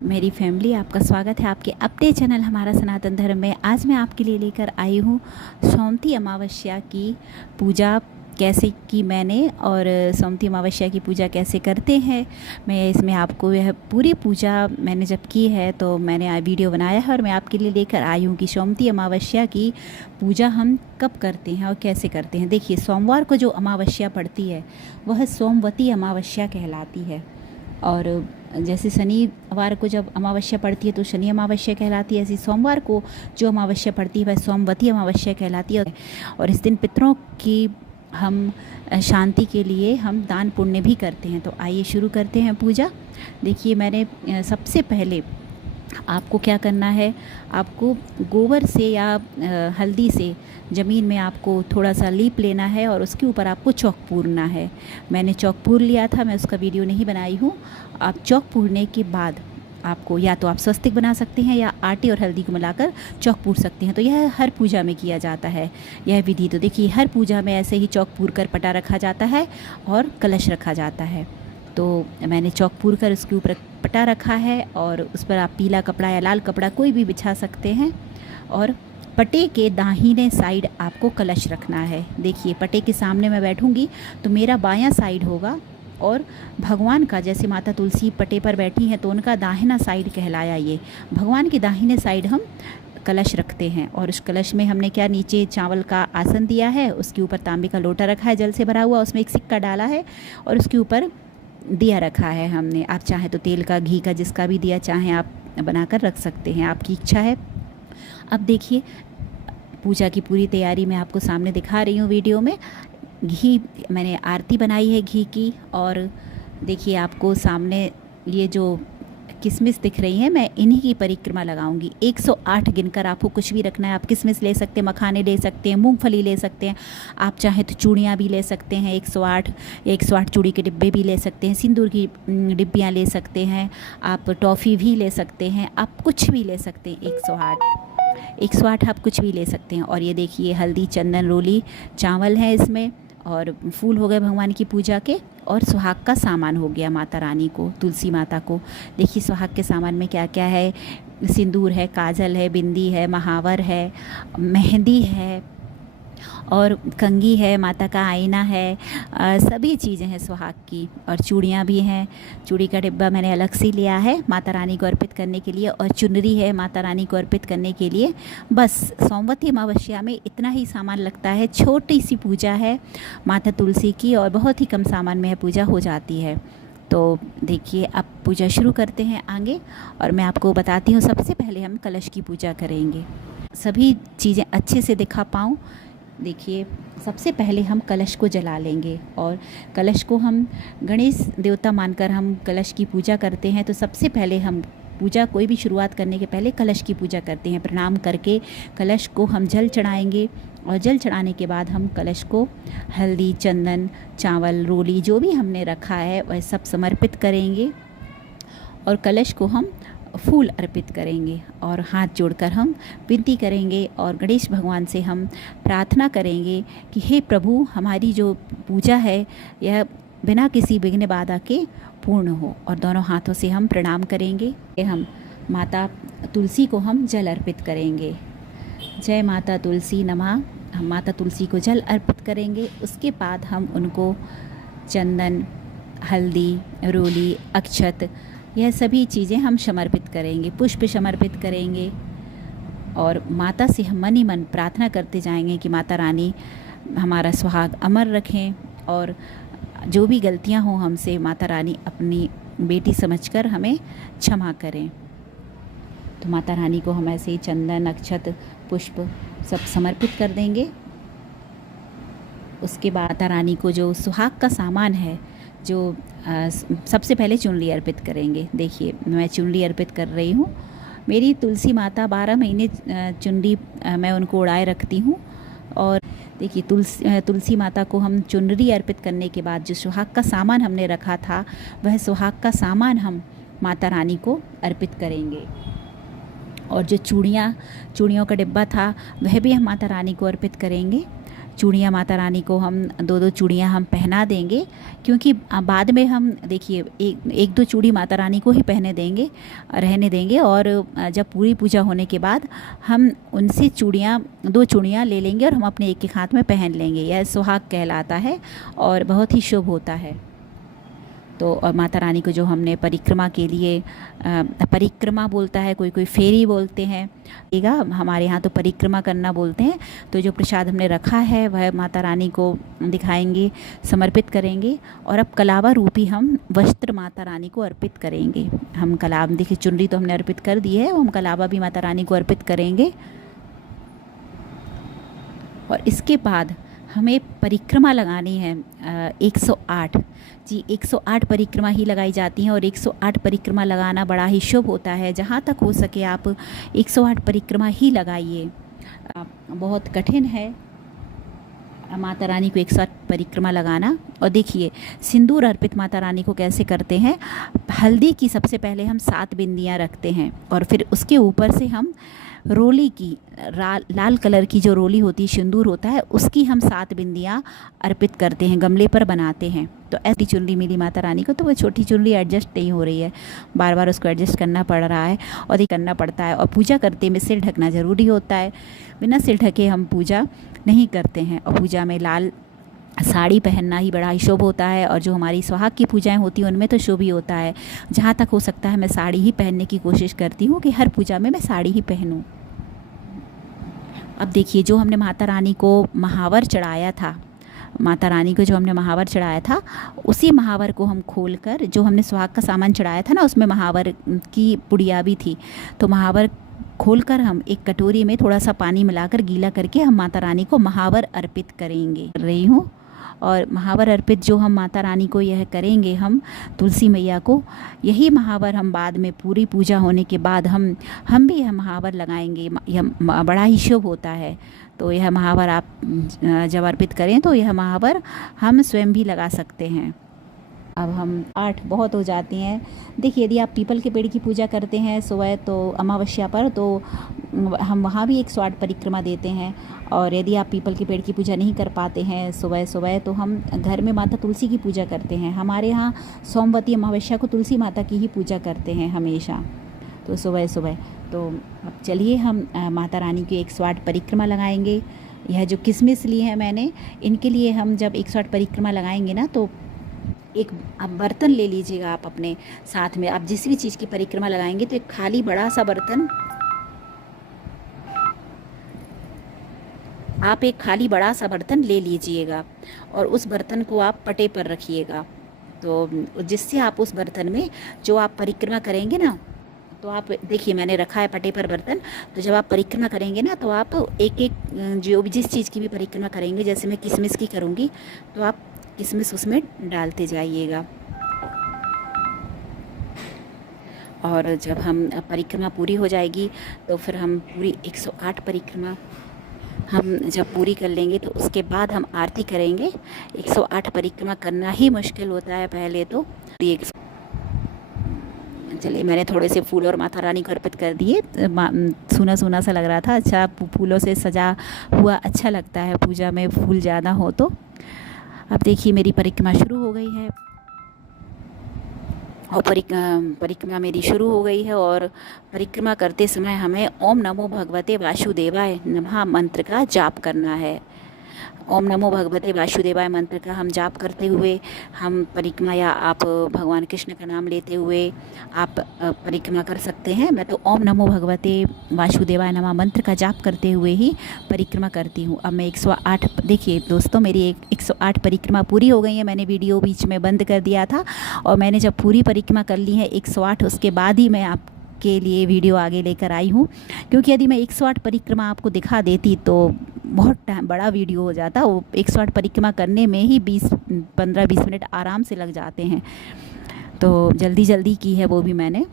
मेरी फैमिली, आपका स्वागत है आपके अपने चैनल हमारा सनातन धर्म में। आज मैं आपके लिए लेकर आई हूँ सोमवती अमावस्या की पूजा कैसे की मैंने, और सोमवती अमावस्या की पूजा कैसे करते हैं। मैं इसमें आपको यह पूरी पूजा मैंने जब की है तो मैंने वीडियो बनाया है और मैं आपके लिए लेकर आई हूँ कि सोमवती अमावस्या की पूजा हम कब करते हैं और कैसे करते हैं। देखिए, सोमवार को जो अमावस्या पड़ती है वह सोमवती अमावस्या कहलाती है। और जैसे शनिवार को जब अमावस्या पड़ती है तो शनि अमावस्या कहलाती है, ऐसी सोमवार को जो अमावस्या पड़ती है वह सोमवती अमावस्या कहलाती है। और इस दिन पितरों की हम शांति के लिए हम दान पुण्य भी करते हैं। तो आइए शुरू करते हैं पूजा। देखिए, मैंने सबसे पहले आपको क्या करना है, आपको गोबर से या हल्दी से ज़मीन में आपको थोड़ा सा लीप लेना है और उसके ऊपर आपको चौक पूरना है। मैंने चौक पूर लिया था, मैं उसका वीडियो नहीं बनाई हूँ। आप चौक पूरने के बाद आपको या तो आप स्वस्तिक बना सकते हैं या आटे और हल्दी को मिलाकर चौक पूर सकते हैं। तो यह हर पूजा में किया जाता है यह विधि। तो देखिए, हर पूजा में ऐसे ही चौक पूर कर पटा रखा जाता है और कलश रखा जाता है। तो मैंने चौक पूर कर उसके ऊपर पटा रखा है और उस पर आप पीला कपड़ा या लाल कपड़ा कोई भी बिछा सकते हैं। और पटे के दाहिने साइड आपको कलश रखना है। देखिए, पटे के सामने मैं बैठूंगी तो मेरा बायां साइड होगा और भगवान का, जैसे माता तुलसी पटे पर बैठी हैं तो उनका दाहिना साइड कहलाया ये। भगवान के दाहिने साइड हम कलश रखते हैं और उस कलश में हमने क्या, नीचे चावल का आसन दिया है, उसके ऊपर तांबे का लोटा रखा है जल से भरा हुआ, उसमें एक सिक्का डाला है और उसके ऊपर दिया रखा है हमने। आप चाहें तो तेल का, घी का, जिसका भी दिया चाहें आप बनाकर रख सकते हैं, आपकी इच्छा है। अब देखिए, पूजा की पूरी तैयारी मैं आपको सामने दिखा रही हूँ वीडियो में। घी मैंने आरती बनाई है घी की। और देखिए, आपको सामने ये जो किशमिश दिख रही है, मैं इन्हीं की परिक्रमा लगाऊंगी। 108 गिनकर आपको कुछ भी रखना है। आप किशमिश ले सकते हैं, मखाने ले सकते हैं, मूंगफली ले सकते हैं, आप चाहें तो चूड़ियाँ भी ले सकते हैं। 108 चूड़ी के डिब्बे भी ले सकते हैं, सिंदूर की डिब्बियाँ ले सकते हैं, आप टॉफ़ी भी ले सकते हैं, आप कुछ भी ले सकते हैं। 108 आप कुछ भी ले सकते हैं। और ये देखिए, हल्दी, चंदन, रोली, चावल है इसमें, और फूल हो गए भगवान की पूजा के, और सुहाग का सामान हो गया माता रानी को, तुलसी माता को। देखिए, सुहाग के सामान में क्या क्या है, सिंदूर है, काजल है, बिंदी है, महावर है, मेहंदी है और कंघी है, माता का आईना है, सभी चीज़ें हैं सुहाग की। और चूड़ियाँ भी हैं, चूड़ी का डिब्बा मैंने अलग से लिया है माता रानी को अर्पित करने के लिए, और चुनरी है माता रानी को अर्पित करने के लिए। बस सोमवती अमावस्या में इतना ही सामान लगता है। छोटी सी पूजा है माता तुलसी की और बहुत ही कम सामान में यह पूजा हो जाती है। तो देखिए, अब पूजा शुरू करते हैं आगे, और मैं आपको बताती हूँ। सबसे पहले हम कलश की पूजा करेंगे, सभी चीज़ें अच्छे से दिखा पाऊँ। देखिए, सबसे पहले हम कलश को जला लेंगे और कलश को हम गणेश देवता मानकर हम कलश की पूजा करते हैं। तो सबसे पहले हम पूजा, कोई भी शुरुआत करने के पहले कलश की पूजा करते हैं। प्रणाम करके कलश को हम जल चढ़ाएंगे और जल चढ़ाने के बाद हम कलश को हल्दी, चंदन, चावल, रोली जो भी हमने रखा है वह सब समर्पित करेंगे और कलश को हम फूल अर्पित करेंगे और हाथ जोड़कर हम विनती करेंगे और गणेश भगवान से हम प्रार्थना करेंगे कि हे प्रभु, हमारी जो पूजा है यह बिना किसी विघ्न बाधा के पूर्ण हो। और दोनों हाथों से हम प्रणाम करेंगे। हम माता तुलसी को हम जल अर्पित करेंगे। जय माता तुलसी नमः। हम माता तुलसी को जल अर्पित करेंगे। उसके बाद हम उनको चंदन, हल्दी, रोली, अक्षत, यह सभी चीज़ें हम समर्पित करेंगे, पुष्प समर्पित करेंगे। और माता से हम मन ही मन प्रार्थना करते जाएंगे कि माता रानी हमारा सुहाग अमर रखें और जो भी गलतियां हों हमसे, माता रानी अपनी बेटी समझकर हमें क्षमा करें। तो माता रानी को हम ऐसे ही चंदन, अक्षत, पुष्प सब समर्पित कर देंगे। उसके बाद माता रानी को जो सुहाग का सामान है, जो सबसे पहले चुनरी अर्पित करेंगे। देखिए, मैं चुनरी अर्पित कर रही हूँ। मेरी तुलसी माता 12 महीने चुनरी मैं उनको उड़ाए रखती हूँ। और देखिए, तुलसी माता को हम चुनरी अर्पित करने के बाद जो सुहाग का सामान हमने रखा था वह सुहाग का सामान हम माता रानी को अर्पित करेंगे। और जो चूड़ियों का डिब्बा था वह भी हम माता रानी को अर्पित करेंगे। चूड़ियाँ माता रानी को हम 2-2 चूड़ियाँ हम पहना देंगे, क्योंकि बाद में हम देखिए एक 2 चूड़ी माता रानी को ही पहने देंगे, रहने देंगे। और जब पूरी पूजा होने के बाद हम उनसे 2 चूड़ियाँ ले लेंगे और हम अपने एक हाथ में पहन लेंगे। यह सुहाग कहलाता है और बहुत ही शुभ होता है। तो और माता रानी को जो हमने परिक्रमा के लिए, परिक्रमा बोलता है कोई फेरी बोलते हैं, हमारे यहाँ तो परिक्रमा करना बोलते हैं। तो जो प्रसाद हमने रखा है वह माता रानी को दिखाएंगे, समर्पित करेंगे। और अब कलावा रूपी हम वस्त्र माता रानी को अर्पित करेंगे। हम कलावा, देखिए चुनरी तो हमने अर्पित कर दी है, हम कलावा भी माता रानी को अर्पित करेंगे। और इसके बाद हमें परिक्रमा लगानी है 108 जी, 108 परिक्रमा ही लगाई जाती हैं। और 108 परिक्रमा लगाना बड़ा ही शुभ होता है। जहाँ तक हो सके आप 108 परिक्रमा ही लगाइए। बहुत कठिन है माता रानी को 108 परिक्रमा लगाना। और देखिए सिंदूर अर्पित माता रानी को कैसे करते हैं। हल्दी की सबसे पहले हम 7 बिंदियाँ रखते हैं और फिर उसके ऊपर से हम रोली की, लाल कलर की जो रोली होती है, सिंदूर होता है, उसकी हम 7 बिंदियाँ अर्पित करते हैं, गमले पर बनाते हैं। तो ऐसी चुनरी मिली माता रानी को, तो वो छोटी चुनरी एडजस्ट नहीं हो रही है, बार बार उसको एडजस्ट करना पड़ रहा है और ये करना पड़ता है। और पूजा करते में सिर ढकना ज़रूरी होता है, बिना सिर ढके हम पूजा नहीं करते हैं। और पूजा में लाल साड़ी पहनना ही बड़ा ही शुभ होता है। और जो हमारी सुहाग की पूजाएं होती हैं उनमें तो शुभ ही होता है। जहाँ तक हो सकता है मैं साड़ी ही पहनने की कोशिश करती हूँ कि हर पूजा में मैं साड़ी ही पहनूँ। अब देखिए जो हमने माता रानी को महावर चढ़ाया था, माता रानी को जो हमने महावर चढ़ाया था, उसी महावर को हम खोलकर, जो हमने सुहाग का सामान चढ़ाया था ना, उसमें महावर की पुड़िया भी थी, तो महावर खोलकर हम एक कटोरी में थोड़ा सा पानी मिलाकर गीला करके हम माता रानी को महावर अर्पित करेंगे। कर रही हूँ। और महावर अर्पित जो हम माता रानी को यह करेंगे, हम तुलसी मैया को, यही महावर हम बाद में पूरी पूजा होने के बाद हम भी यह महावर लगाएंगे। यह बड़ा ही शुभ होता है। तो यह महावर आप जब अर्पित करें तो यह महावर हम स्वयं भी लगा सकते हैं। अब हम 8 बहुत हो जाती हैं। देखिए यदि आप पीपल के पेड़ की पूजा करते हैं सुबह, तो अमावस्या पर, तो हम वहाँ भी 108 परिक्रमा देते हैं। और यदि आप पीपल के पेड़ की पूजा नहीं कर पाते हैं सुबह सुबह, तो हम घर में माता तुलसी की पूजा करते हैं। हमारे यहाँ सोमवती अमावस्या को तुलसी माता की ही पूजा करते हैं हमेशा, तो सुबह सुबह। तो अब चलिए हम माता रानी की 108 परिक्रमा लगाएंगे। यह जो किशमिश ली है मैंने, इनके लिए हम जब 108 परिक्रमा लगाएंगे ना, तो एक आप बर्तन ले लीजिएगा आप अपने साथ में। आप जिस भी चीज़ की परिक्रमा लगाएंगे तो एक खाली बड़ा सा बर्तन, आप एक खाली बड़ा सा बर्तन ले लीजिएगा और उस बर्तन को आप पटे पर रखिएगा। तो जिससे आप उस बर्तन में जो आप परिक्रमा करेंगे ना, तो आप देखिए मैंने रखा है पटे पर बर्तन। तो जब आप परिक्रमा करेंगे ना, तो आप एक एक जो भी जिस चीज़ की भी परिक्रमा करेंगे, जैसे मैं किशमिश की करूँगी, तो आप किशमिश उसमें डालते जाइएगा। और जब हम परिक्रमा पूरी हो जाएगी, तो फिर हम पूरी 108 परिक्रमा हम जब पूरी कर लेंगे, तो उसके बाद हम आरती करेंगे। 108 परिक्रमा करना ही मुश्किल होता है पहले तो। चलिए मैंने थोड़े से फूल और माता रानी को अर्पित कर दिए। सूना सूना सा लग रहा था, अच्छा फूलों से सजा हुआ अच्छा लगता है पूजा में, फूल ज़्यादा हो तो। अब देखिए मेरी परिक्रमा शुरू हो गई है और परिक्रमा मेरी शुरू हो गई है। और परिक्रमा करते समय हमें ओम नमो भगवते वासुदेवाय नमः मंत्र का जाप करना है। ओम नमो भगवते वासुदेवाय मंत्र का हम जाप करते हुए हम परिक्रमा, या आप भगवान कृष्ण का नाम लेते हुए आप परिक्रमा कर सकते हैं। मैं तो ओम नमो भगवते वासुदेवाय नमः मंत्र का जाप करते हुए ही परिक्रमा करती हूँ। अब मैं 108, देखिए दोस्तों मेरी 108 परिक्रमा पूरी हो गई है। मैंने वीडियो बीच में बंद कर दिया था और मैंने जब पूरी परिक्रमा कर ली है 108, उसके बाद ही मैं आपके लिए वीडियो आगे लेकर आई हूँ। क्योंकि यदि मैं 108 परिक्रमा आपको दिखा देती तो बहुत बड़ा वीडियो हो जाता। वो 108 परिक्रमा करने में ही 15-20 मिनट आराम से लग जाते हैं। तो जल्दी जल्दी की है वो भी मैंने।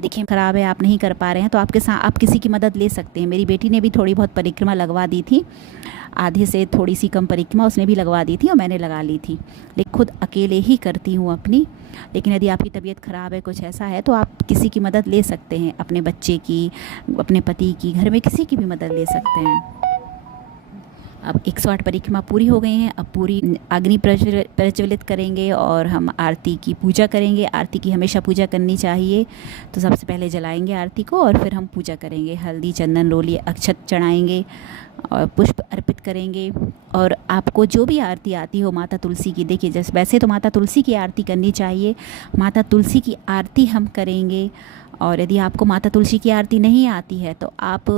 देखिए ख़राब है, आप नहीं कर पा रहे हैं तो आपके साथ आप किसी की मदद ले सकते हैं। मेरी बेटी ने भी थोड़ी बहुत परिक्रमा लगवा दी थी, आधे से थोड़ी सी कम परिक्रमा उसने भी लगवा दी थी और मैंने लगा ली थी। लेकिन खुद अकेले ही करती हूँ अपनी। लेकिन यदि आपकी तबीयत ख़राब है, कुछ ऐसा है, तो आप किसी की मदद ले सकते हैं, अपने बच्चे की, अपने पति की, घर में किसी की भी मदद ले सकते हैं। अब 108 परिक्रमा पूरी हो गई हैं। अब पूरी अग्नि प्रज्वलित करेंगे और हम आरती की पूजा करेंगे। आरती की हमेशा पूजा करनी चाहिए। तो सबसे पहले जलाएंगे आरती को और फिर हम पूजा करेंगे। हल्दी, चंदन, रोली, अक्षत चढ़ाएंगे और पुष्प अर्पित करेंगे। और आपको जो भी आरती आती हो माता तुलसी की, देखिए जैसे वैसे तो माता तुलसी की आरती करनी चाहिए, माता तुलसी की आरती हम करेंगे। और यदि आपको माता तुलसी की आरती नहीं आती है तो आप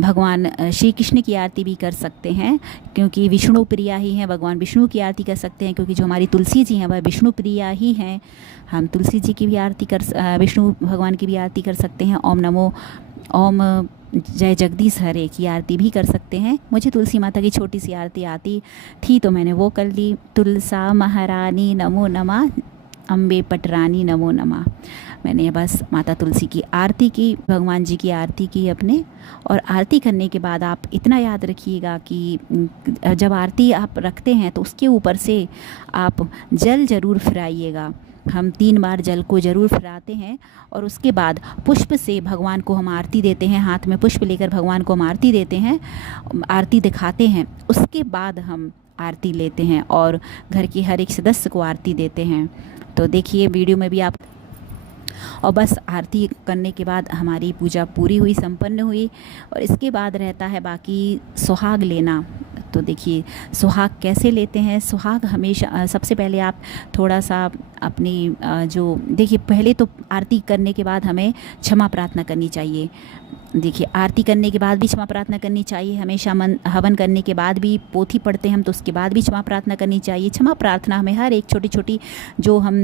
भगवान श्री कृष्ण की आरती भी कर सकते हैं, क्योंकि विष्णु प्रिया ही हैं। भगवान विष्णु की आरती कर सकते हैं, क्योंकि जो हमारी तुलसी जी हैं वह विष्णु प्रिया ही हैं। हम तुलसी जी की भी आरती विष्णु भगवान की भी आरती कर सकते हैं। ओम जय जगदीश हरे की आरती भी कर सकते हैं। मुझे तुलसी माता की छोटी सी आरती आती थी तो मैंने वो कर ली। तुलसा महारानी नमो नमः, अम्बे पटरानी नमो नमः। मैंने बस माता तुलसी की आरती की, भगवान जी की आरती की अपने। और आरती करने के बाद आप इतना याद रखिएगा कि जब आरती आप रखते हैं तो उसके ऊपर से आप जल ज़रूर फिराइएगा। हम 3 बार जल को ज़रूर फिराते हैं और उसके बाद पुष्प से भगवान को हम आरती देते हैं। हाथ में पुष्प लेकर भगवान को हम आरती देते हैं, आरती दिखाते हैं। उसके बाद हम आरती लेते हैं और घर के हर एक सदस्य को आरती देते हैं। तो देखिए वीडियो में भी आप। और बस आरती करने के बाद हमारी पूजा पूरी हुई, संपन्न हुई। और इसके बाद रहता है बाकी सुहाग लेना। तो देखिए सुहाग कैसे लेते हैं। सुहाग हमेशा सबसे पहले आप थोड़ा सा अपनी जो देखिए, पहले तो आरती करने के बाद हमें क्षमा प्रार्थना करनी चाहिए। देखिए आरती करने के बाद भी क्षमा प्रार्थना करनी चाहिए। हमेशा हवन करने के बाद भी पोथी पढ़ते हैं हम तो उसके बाद भी क्षमा प्रार्थना करनी चाहिए। क्षमा प्रार्थना हमें हर एक छोटी छोटी जो हम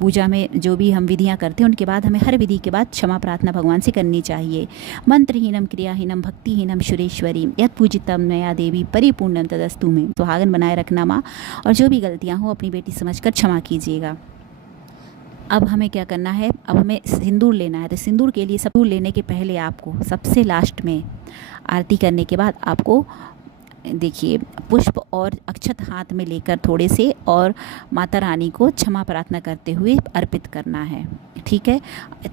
पूजा में जो भी हम विधियां करते हैं उनके बाद हमें हर विधि के बाद क्षमा प्रार्थना भगवान से करनी चाहिए। मंत्रहीनम क्रियाहीनम भक्तिहीनम सुरेश्वरी यत् पूजितम नया देवी परिपूर्णम तदस्तु में। सुहागन बनाए रखना माँ, और जो भी गलतियाँ हो अपनी बेटी समझकर क्षमा कीजिएगा। अब हमें क्या करना है, अब हमें सिंदूर लेना है। तो सिंदूर के लिए सिंदूर लेने के पहले आपको सबसे लास्ट में आरती करने के बाद आपको देखिए पुष्प और अक्षत हाथ में लेकर थोड़े से और माता रानी को क्षमा प्रार्थना करते हुए अर्पित करना है। ठीक है,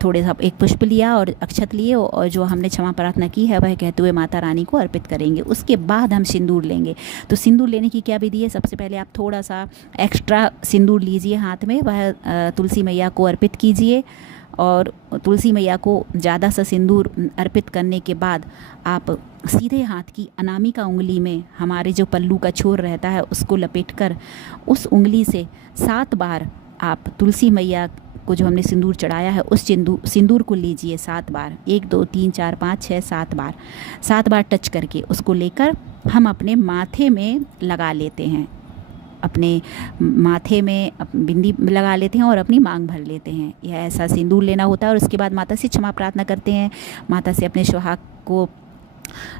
थोड़े सा एक पुष्प लिया और अक्षत लिए और जो हमने क्षमा प्रार्थना की है वह कहते हुए माता रानी को अर्पित करेंगे। उसके बाद हम सिंदूर लेंगे। तो सिंदूर लेने की क्या विधि है, सबसे पहले आप थोड़ा सा एक्स्ट्रा सिंदूर लीजिए हाथ में, वह तुलसी मैया को अर्पित कीजिए। और तुलसी मैया को ज़्यादा सा सिंदूर अर्पित करने के बाद आप सीधे हाथ की अनामिका उंगली में हमारे जो पल्लू का छोर रहता है उसको लपेटकर उस उंगली से 7 बार आप तुलसी मैया को जो हमने सिंदूर चढ़ाया है उस सिंदूर को लीजिए 7 बार। 1 2 3 4 5 6 7 बार, 7 बार टच करके उसको लेकर हम अपने माथे में लगा लेते हैं। अपने माथे में बिंदी लगा लेते हैं और अपनी मांग भर लेते हैं। यह ऐसा सिंदूर लेना होता है। और उसके बाद माता से क्षमा प्रार्थना करते हैं। माता से अपने सुहाग को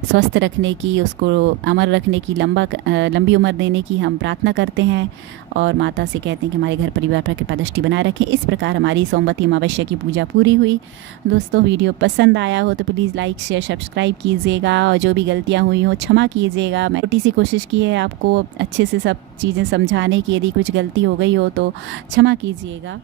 स्वस्थ रखने की, उसको अमर रखने की, लंबी उम्र देने की हम प्रार्थना करते हैं। और माता से कहते हैं कि हमारे घर परिवार पर कृपा दृष्टि बनाए रखें। इस प्रकार हमारी सोमवती अमावस्या की पूजा पूरी हुई। दोस्तों वीडियो पसंद आया हो तो प्लीज़ लाइक शेयर सब्सक्राइब कीजिएगा और जो भी गलतियाँ हुई हो क्षमा कीजिएगा। मैं छोटी सी कोशिश की है आपको अच्छे से सब चीज़ें समझाने की। यदि कुछ गलती हो गई हो तो क्षमा कीजिएगा।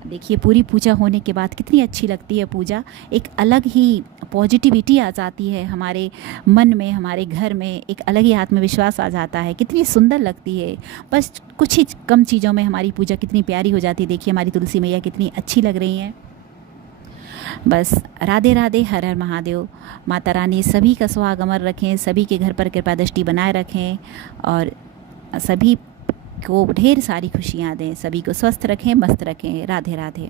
देखिए पूरी पूजा होने के बाद कितनी अच्छी लगती है पूजा। एक अलग ही पॉजिटिविटी आ जाती है हमारे मन में, हमारे घर में एक अलग ही आत्मविश्वास आ जाता है। कितनी सुंदर लगती है। बस कुछ ही कम चीज़ों में हमारी पूजा कितनी प्यारी हो जाती है। देखिए हमारी तुलसी मैया कितनी अच्छी लग रही हैं। बस राधे राधे, हर हर महादेव। माता रानी सभी का सुहाग अमर रखें, सभी के घर पर कृपा दृष्टि बनाए रखें और सभी को ढेर सारी खुशियाँ दें, सभी को स्वस्थ रखें, मस्त रखें। राधे राधे।